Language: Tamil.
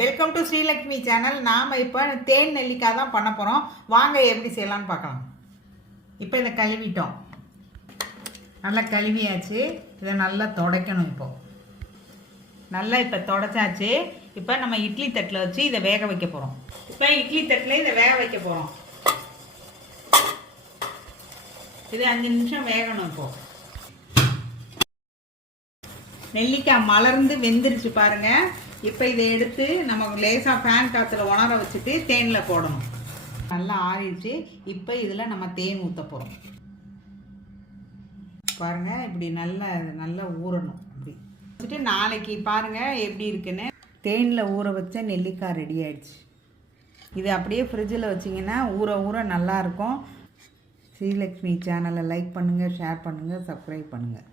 Welcome to Srilakshmi channel. நாம் இப்போ தேன் நெல்லிக்காய் தான் பண்ண போகிறோம். வாங்க எப்படி செய்யலான்னு பார்க்கலாம். இப்போ இதை கழுவிட்டோம், நல்லா கழுவியாச்சு. இதை நல்லா துடைக்கணும். இப்போது நல்லா இப்போ துடைச்சாச்சு. இப்போ நம்ம இட்லி தட்டில் வச்சு இதை வேக வைக்க போகிறோம். இப்போ இட்லி தட்டில் இதை வேக வைக்க போகிறோம். இது 5 நிமிஷம் வேகணும். இப்போது நெல்லிக்காய் மலர்ந்து வெந்துருச்சு பாருங்கள். இப்போ இதை எடுத்து நம்ம லேசாக ஃபேன் காற்றுல உணர வச்சுட்டு தேனில் போடணும். நல்லா ஆறிடுச்சு. இப்போ இதில் நம்ம தேன் ஊற்ற போகிறோம். பாருங்கள், இப்படி நல்லா ஊறணும். அப்படி வச்சுட்டு நாளைக்கு பாருங்கள் எப்படி இருக்குன்னு. தேனில் ஊற வச்ச நெல்லிக்காய் ரெடி ஆயிடுச்சு. இது அப்படியே ஃப்ரிட்ஜில் வச்சிங்கன்னா ஊற ஊற நல்லாயிருக்கும். ஸ்ரீலக்ஷ்மி சேனலை லைக் பண்ணுங்கள், ஷேர் பண்ணுங்கள், சப்ஸ்கிரைப் பண்ணுங்கள்.